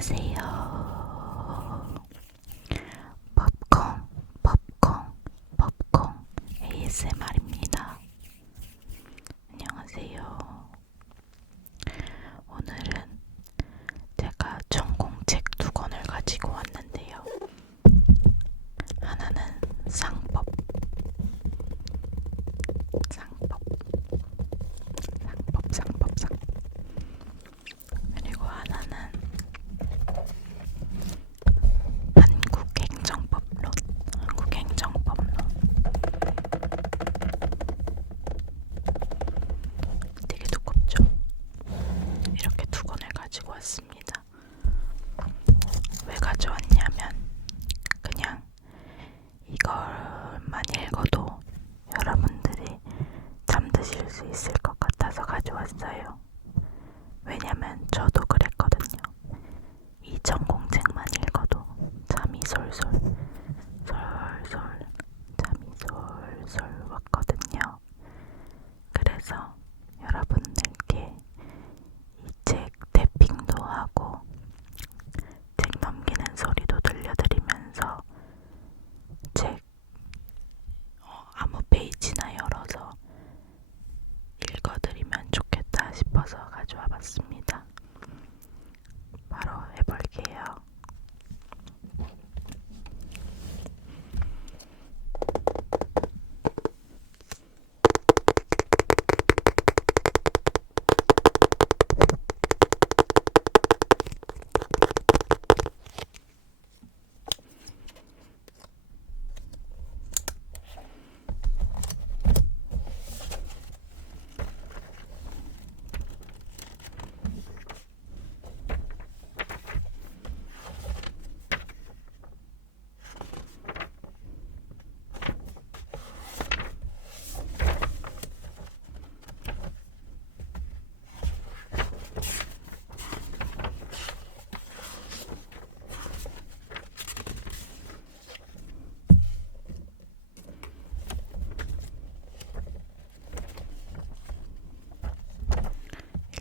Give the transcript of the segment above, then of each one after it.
안녕하세요. 팝콘 ASMR입니다. 안녕하세요. 오늘은 제가 전공책 2권을 가지고 왔는데요. 하나는 상법. 그리고 하나는 한국행정법론. 되게 두껍죠? 이렇게 2권을 가지고 왔습니다. 왜 가져왔냐면 그냥 이걸만 읽어도 여러분들이 잠드실 수 있을 것 같아서 가져왔어요. 왜냐면 저도 그랬거든요. 이 전공책만 읽어도 잠이 솔솔 왔거든요. 그래서 여러분들께 이 책 태핑도 하고 책 넘기는 소리도 들려드리면서 책 아무 페이지나 열어서 읽어드리면 좋겠다 싶어서 가져와 봤습니다. 바로 해볼게요.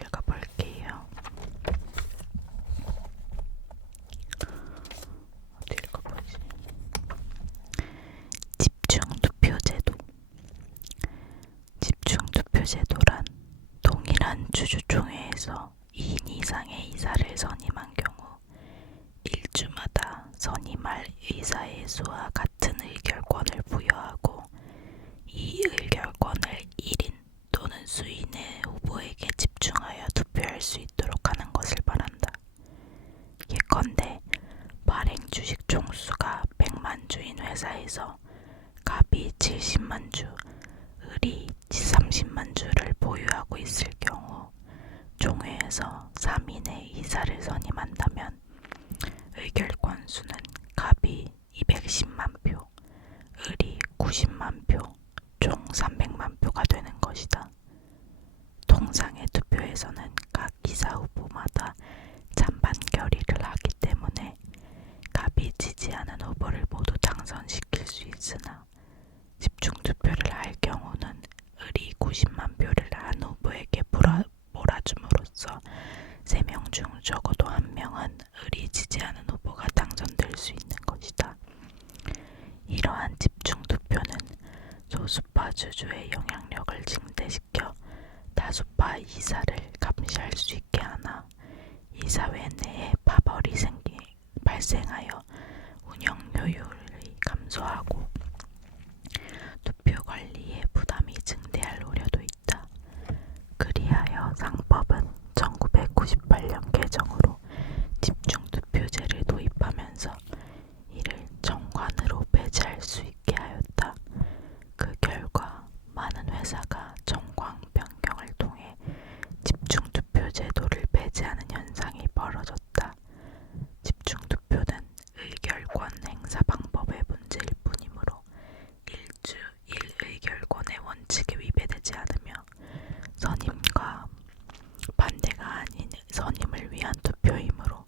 읽어볼게요. 어디 읽어보지? 집중투표제도. 집중투표제도란 동일한 주주총회에서 2인 이상의 의사를 선임한 경우 1주마다 선임할 의사의 수와 같은 의결권을 부여하고 이 의결권을 1인 또는 수인의 후보에게 집중하여 투표할 수 있도록 하는 것을 말한다. 예컨대 발행 주식 총수가 100만 주인 회사에서 갑이 70만 주, 을이 30만 주를 보유하고 있을 경우 종회에서 3인의 이사를 선임한다면 의결권 수는 갑이 210만 표, 을이 90만 표, 총 300만 표가 되는 것이다. 통상의 투표에서는 각 이사 후보마다 찬반 결의를 하기 때문에 갑이 지지하는 후보를 모두 당선시킬 수 있으나 집중투표를 할 경우는 을이 90만 표를 한 후보에게 몰아줌으로써 3명 중 적어도 1명은 을이 지지하는 후보가 당선될 수 있는 것이다. 이러한 집중투표는 소수파 주주의 영향력을 증대시켜 다수파 이사를 감시할 수 있게 하나 이사회 내에 파벌이 발생하여 운영 효율이 감소하고 투표 관리에 부담이 증대할 우려도 있다. 그리하여 상법은 1998년 개정으로 집중투표제를 도입하면서 이를 정관으로 배제할 수 있게 하였다. 그 결과 많은 회사가 정관 변경을 통해 집중투표제도를 배제하는 현상이 벌어졌다. 집중투표는 의결권 행사 방법의 문제일 뿐이므로 일주 1의결권의 원칙에 위배되지 않으며 선임과 반대가 아닌 선임을 위한 투표이므로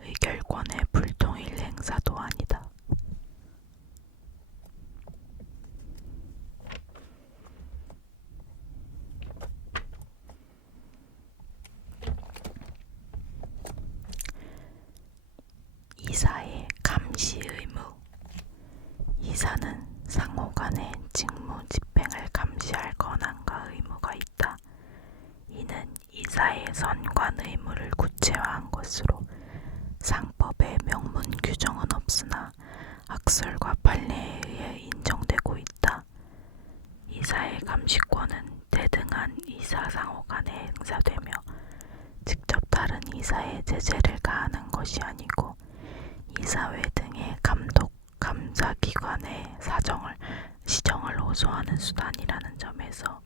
의결권의 불통일 행사도 아니다. 구체화한 것으로 상법에 명문 규정은 없으나 학설과 판례에 의해 인정되고 있다. 이사의 감시권은 대등한 이사상호 간에 행사되며 직접 다른 이사의 제재를 가하는 것이 아니고 이사회 등의 감독, 감사기관의 시정을 호소하는 수단이라는 점에서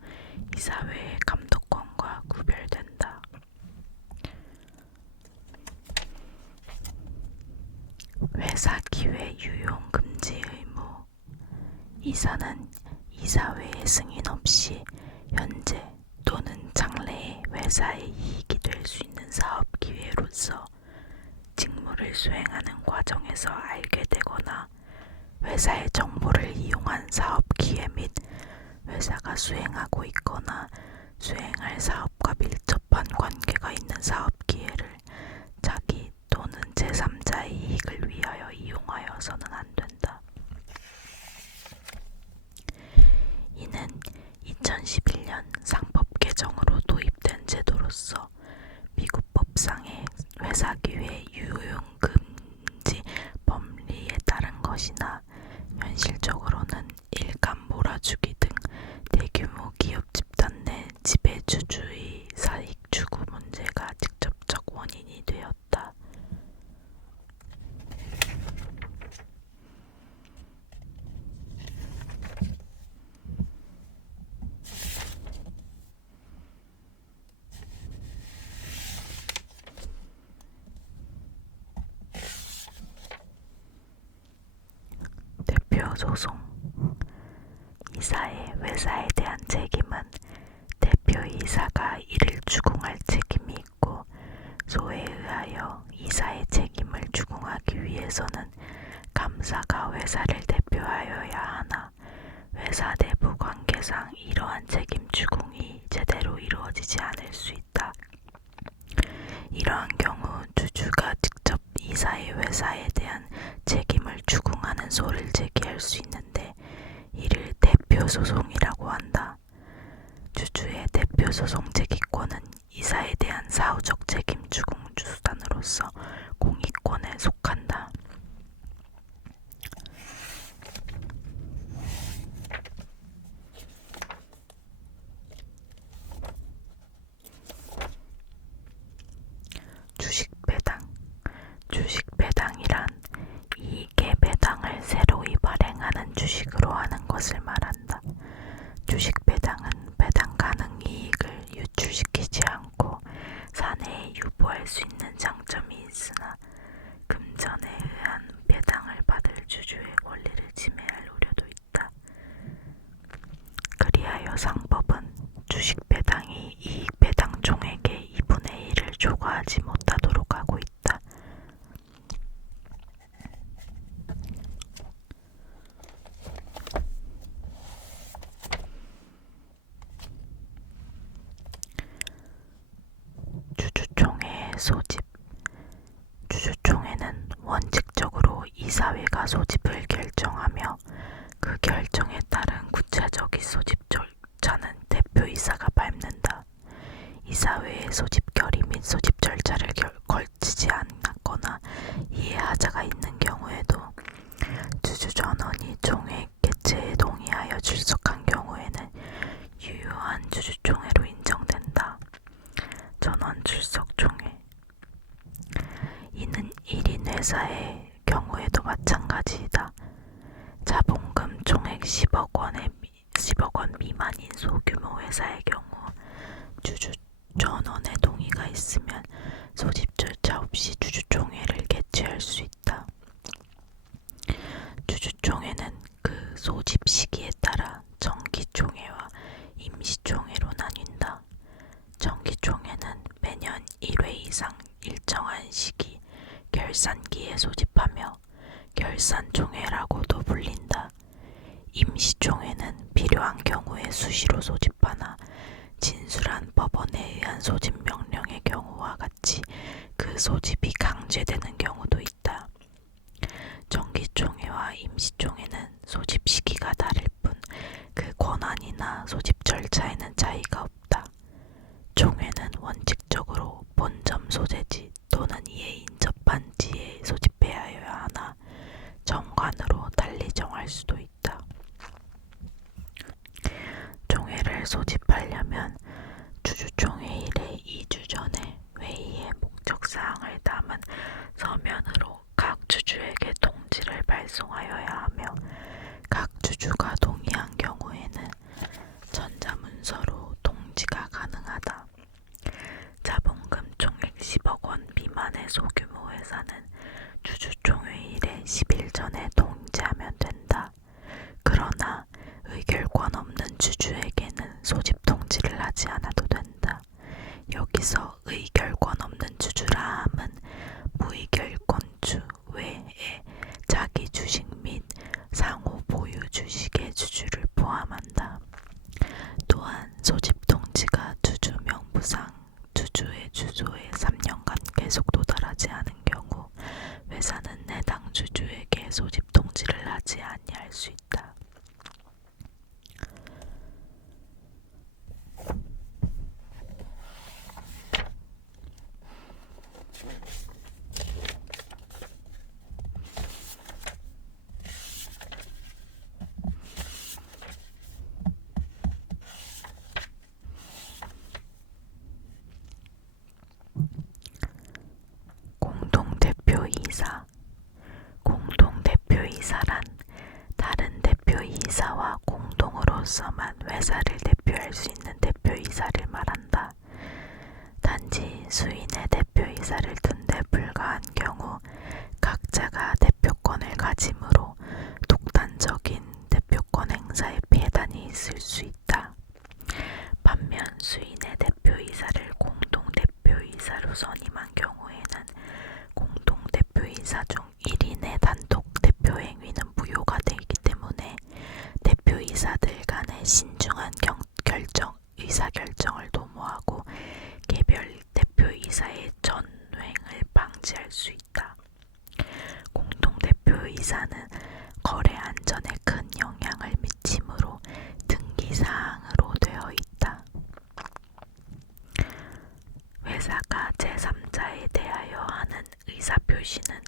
이사회의 감독권과 구별된다. 회사 기회 유용 금지 의무. 이사는 이사회의 승인 없이 현재 또는 장래에 회사의 이익이 될 수 있는 사업 기회로서 직무를 수행하는 과정에서 알게 되거나 회사의 정보를 이용한 사업 기회 및 회사가 수행하고 있거나 수행할 사업과 밀접한 관계가 있는 사업 기회를 자기 또는 제3자의 이익을 위하여 이용하여서는 안 된다. 이는 2011년 상법 개정으로 도입된 제도로서 미국 법상의 회사기회 유용금지 법리에 따른 것이나 현실적으로는 일감 몰아주기 등 대규모 기업 집단 내 지배주주의 사익 추구 문제가 직접적 원인이 되었다. 대표 소송. 이사의 회사에 대한 책임은 대표이사가 이를 추궁할 책임이 있고 소에 의하여 이사의 책임을 추궁하기 위해서는 감사가 회사를 대표하여야 하나 회사 내부 관계상 이러한 책임 추궁이 제대로 이루어지지 않을 수 있다. 이러한 경우 주주가 직접 이사의 회사에 대한 책임을 추궁하는 소를 제기할 수 있는데 이를 대표소송이라고 한다. 주주의 대표소송 제기권은 이사에 대한 사후적 책임 추궁 수단으로서 공익권에 속한다. 주식배당. 주식배당이란 이익의 배당을 새로이 발행하는 주식으로 하는 것을 말한다. 주식배당은 배당 가능 이익을 유출시키지 않고 사내에 유보할 수 있는 장점이 있으나 금전에 의한 배당을 받을 주주의 권리를 침해할 우려도 있다. 그리하여 상법은 주식배당이 이익배당 총액의 2분의 1을 초과하지 못하도록 하고 있다. 주주총회의 소집. 주주총회는 원칙적으로 이사회가 소집을 결정하며 그 결정에 따른 구체적인 소집 절차는 대표이사가 밟는다. 이사회의 소집 결의 및 소집 절차를 걸치지 않았거나 이해하자가 있는 경우에도 주주전원이 총회 개최에 동의하여 출석한 경우에는 유효한 주주총회로 인정된다. 전원 출석 총회. 이는 1인 회사의 경우에도 마찬가지이다. 자본금 총액 10억 원 미만인 소규모 회사의 경우 주주 전원의 동의가 있으면 소집 절차 없이 주주총회를 개최할 수 있다. 주주총회는 그 소집 시기에 따라 정기총회와 임시총회로 나뉜다. 정기총회는 매년 1회 이상 일정한 시기 결산기에 소집하며 결산총회라고도 불린다. 임시총회는 필요한 경우에 수시로 소집하나 진술한 법원에 의한 소집 명령의 경우와 같이 그 소집이 강제되는 경우도 있다. 정기총회와 임시총회는 소집 시기가 다를 뿐 그 권한이나 소집 절차에는 차이가 없다. 총회는 원칙적으로 본점 소재 통제지 또는 이에 인접한 지에 소집하여야 하나 정관으로 달리 정할 수도 있다. 종회를 소집하려면 주주총회일의 2주 전에 회의의 목적사항을 담은 서면으로 각 주주에게 통지를 발송하여야 하며 각 주주가 동의한 경우에는 전자문서로 통지가 가능하다. 자본금 총액 10억 원 미만의 소규모 회사는 주주총회일에 10일 전에 통지하면 된다. 그러나 의결권 없는 주주에게는 소집 통지를 하지 않아도 된다. 여기서 의결권 없는 주주라 함은 무의결권주 외에 자기 주식 및 상호 보유 주식의 주주를 포함한다. 또한 소집 통지가 주주 명부상 주주의 주소에 3년간 계속 도달하지 않은 경우 회사는 해당 주주에게 소집 통지를 하지 아니할 수 있다. 공동대표이사. 공동대표이사란 다른 대표이사와 공동으로서만 회사를 대표할 수 있는 대표이사를 말한다. 단지 수인의 대표이사를 둔 데 불과한 경우 각자가 대표권을 가지므로 독단적인 대표권 행사에 폐단이 있을 수 있다. 반면 수인의 대표이사를 공동대표이사로 선임한 경우에는 공동대표이사 중 1인의 단독 대표 행위는 무효가 되기 때문에 대표이사들 간의 신중한 의사결정을 도모하고 개별 대표이사의 전횡을 방지할 수 있다. 공동대표이사는 거래 안전에 큰 영향을 미치므로 등기사항으로 되어 있다. 회사가 제3자에 대하여 하는 의사표시는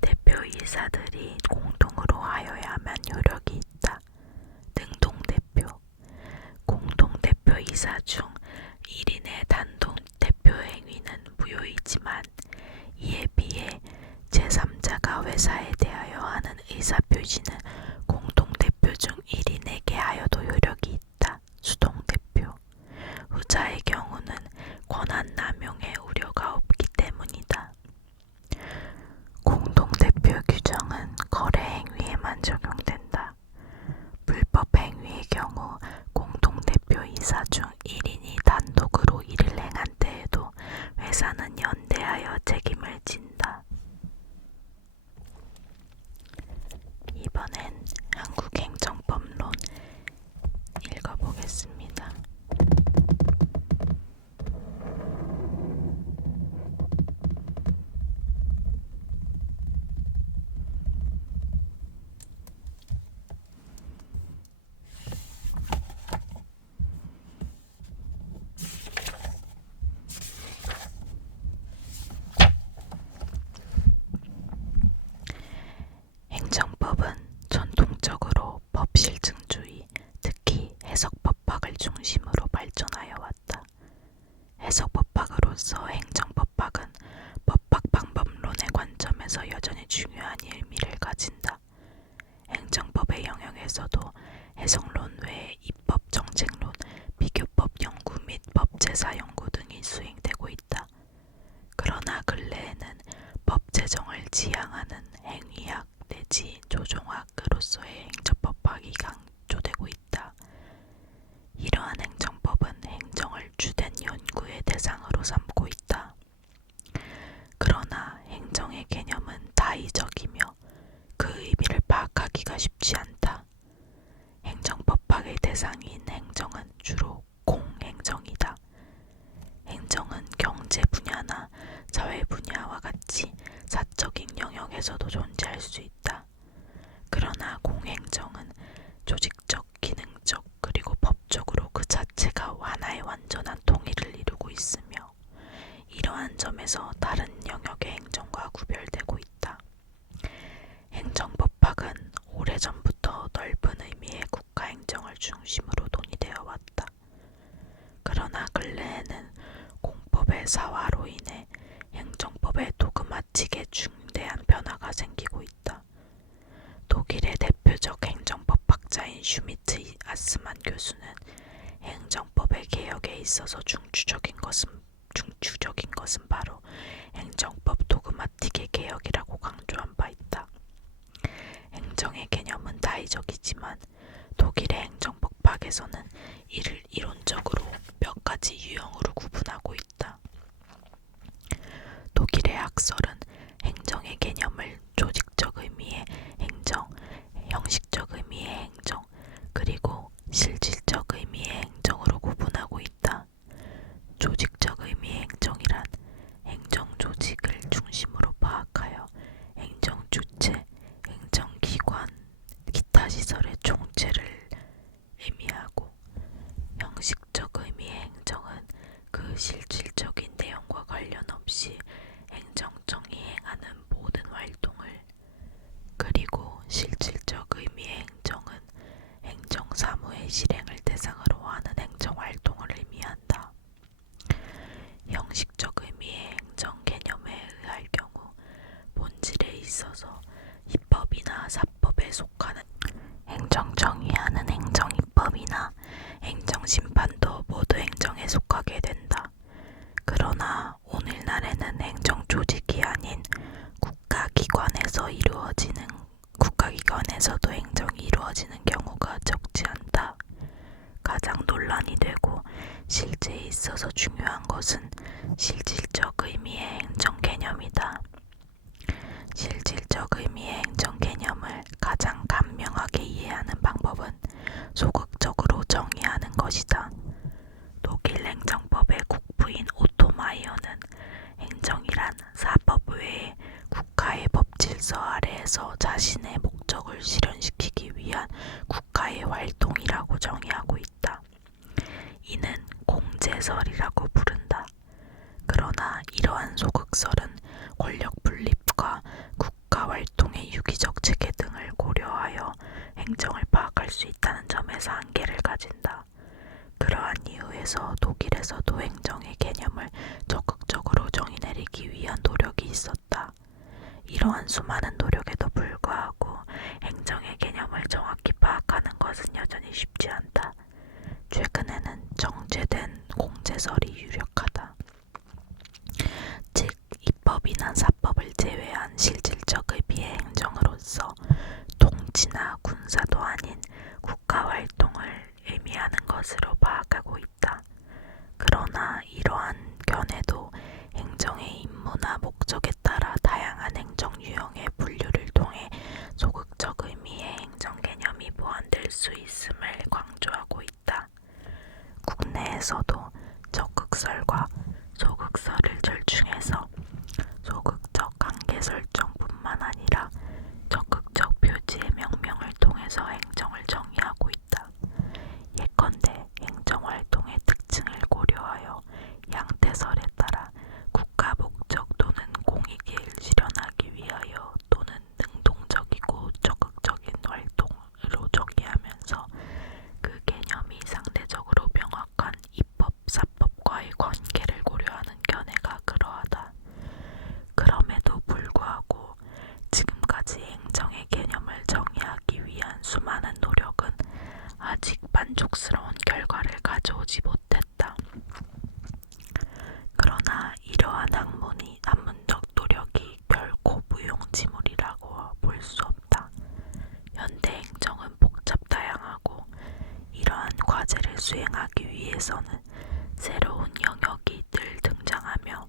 대표이사들이 공동으로 하여야만 효력이 있다. 등동대표. 공동대표이사 중 1인의 단독 대표 행위는 무효이지만 이에 비해 제3자가 회사에 대하여 하는 의사표시는 공동대표 중 1인에게 하여도 효력이 있다. 수동대표. 후자의 경우는 권한 남용의 우려가 없기 때문이다. 공동대표 규정은 거래 행위에만 적용된다. 불법 행위의 경우 공동대표이사 중 1인이 단독으로 이를 행한 때에도 회사는 연대하여 책임을 진다. 이번엔 한국행정법론 읽어보겠습니다. 행정법은 전통적으로 법실증주의, 특히 해석법학을 중심으로 발전하여 왔다. 해석법학으로서 행정법학은 법학 방법론의 관점에서 여전히 중요한 의미를 가진다. 행정법의 영역에서도 해석론 외에 입법 정책론, 비교법 연구 및 법제사 연구 등이 수행되고 있다. 그러나 근래에는 법 제정을 지향하는 행위학 내지 조종학으로서의 행정법학이 강조되고 있다. 이러한 행정법은 행정을 주된 연구의 대상으로 삼고 있다. 그러나 행정의 개념은 다의적이며 그 의미를 파악하기가 쉽지 않다. 행정법학의 대상인 행정은 주로 공행정이다. 행정은 경제 분야나 사회 분야와 같이 사적인 영역에서도 존재할 수 있다. 그러나 공행정은 조직적, 기능적, 그리고 법적으로 그 자체가 하나의 완전한 통일을 이루고 있으며 이러한 점에서 법칙에 중대한 변화가 생기고 있다. 독일의 대표적 행정법학자인 슈미트 아스만 교수는 행정법의 개혁에 있어서 중추적인 것은 바로 행정법 도그마틱의 개혁이라고 강조한 바 있다. 행정의 개념은 다의적이지만 독일의 행정법학에서는 이를 이론적으로 몇 가지 유형으로 구분하고 있다. 독일의 학설은 행정의 개념을 조직적 의미의 행정, 형식적 의미의 행정, 그리고 실질적 의미의 행정으로 구분하고 있다. 조직적 의미의 행정이란 행정 조직을 중심으로 파악하여 행정 주체, 행정기관, 기타 시설의 총체를 의미하고, 형식적 의미의 행정은 그 실질적인 내용과 관련 없이 행정청이 행하는 모든 활동을, 그리고 실질적 의미의 행정은 행정사무의 실행을 대상으로 하는 행정활동을 의미한다. 형식적 의미의 행정 개념에 의할 경우 본질에 있어서 입법이나 사법에 속하는 행정청이 하는 행정입법이나 행정심판도 모두 행정에 속하게 된다. 그러나 오늘날에는 행정조직이 아닌 국가기관에서도 행정이 이루어지는 경우가 적지 않다. 가장 논란이 되고 실제에 있어서 중요한 것은 실질적 의미의 행정 개념이다. 실질적 의미의 행정 개념을 가장 간명하게 이해하는 방법은 소극적으로 정의하는 것이다. 독일 행정법의 국부인 오토 마이어는 행정이란 사법 외에 국가의 법질서 아래에서 자신의 목적을 실현시키기 위한 국가의 활동이라고 정의하고 있다. 이는 공제설이라고 부른다. 그러나 이러한 소극설은 권력 분립과 국가 활동의 유기적 체계 등을 고려하여 행정을 파악할 수 있다는 점에서 한계를 가진다. 그러한 이유에서 독일에서도 행정의 개념을 적극적으로 정의내리기 위한 노력이 있었다. 이러한 수많은 노력에도 불구하고 행정의 개념을 정확히 파악하는 것은 여전히 쉽지 않다. 최근에는 정제된 공제설이 유력하다. 즉, 입법이나 사법을 제외한 실질적 의미의 행정으로서 통치나 군사도 아닌 국가활동을 의미하는 것으로 파악하고 있다. 그러나 이러한 견해도 행정의 임무나 목적에 따라 다양한 행정 유형의 분류를 통해 소극적 의미의 행정 개념이 보완될 수 있음을 강조하고 있다. 국내에서도 적극설과 소극설을 절충해서 소극적 한계 설정뿐만 아니라 적극적 표지의 명명을 통해서 행정을 정의하고 있다. 예컨대 행정활동의 특징을 고려하여 양태설에 따라 국가 목적 또는 공익을 실현하기 위하여 또는 능동적이고 적극적인 활동으로 정의하면서 그 개념이 상대적으로 명확한 입법, 사법과의 관계를 고려하는 견해가 그러하다. 그럼에도 불구하고 지금까지 행정의 개념을 정의하기 위한 수많은 노력은 아직 만족스러운 결과를 가져오지 못했다. 그러나 이러한 학문적 노력이 결코 무용지물이라고 볼 수 없다. 현대 행정은 복잡 다양하고 이러한 과제를 수행하기 위해서는 새로운 영역이 늘 등장하며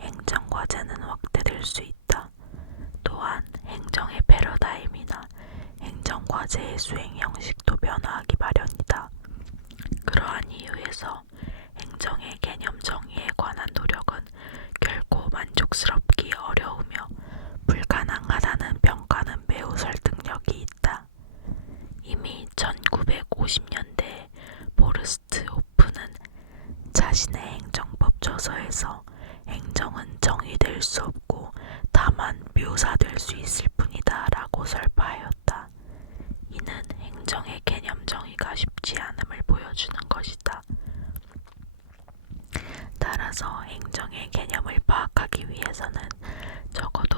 행정과제는 확대될 수 있다. 또한 행정의 패러다임이나 행정과제의 수행 형식도 변화하기 마련이다. 그러한 이유에서 행정의 개념 정의에 관한 노력은 결코 만족스럽기 어려우며 불가능하다는 평가는 매우 설득력이 있다. 이미 1950년대에 보르스트 호프는 자신의 행정법 저서에서 행정은 정의될 수 없고 다만 묘사될 수 있을 뿐이다 라고 설파하였다. 이는 행정의 개념 정의가 쉽지 않음을 보여주는 것이다. 따라서 행정의 개념을 파악하기 위해서는 적어도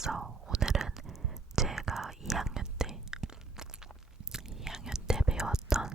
그래서 오늘은 제가 2학년 때 배웠던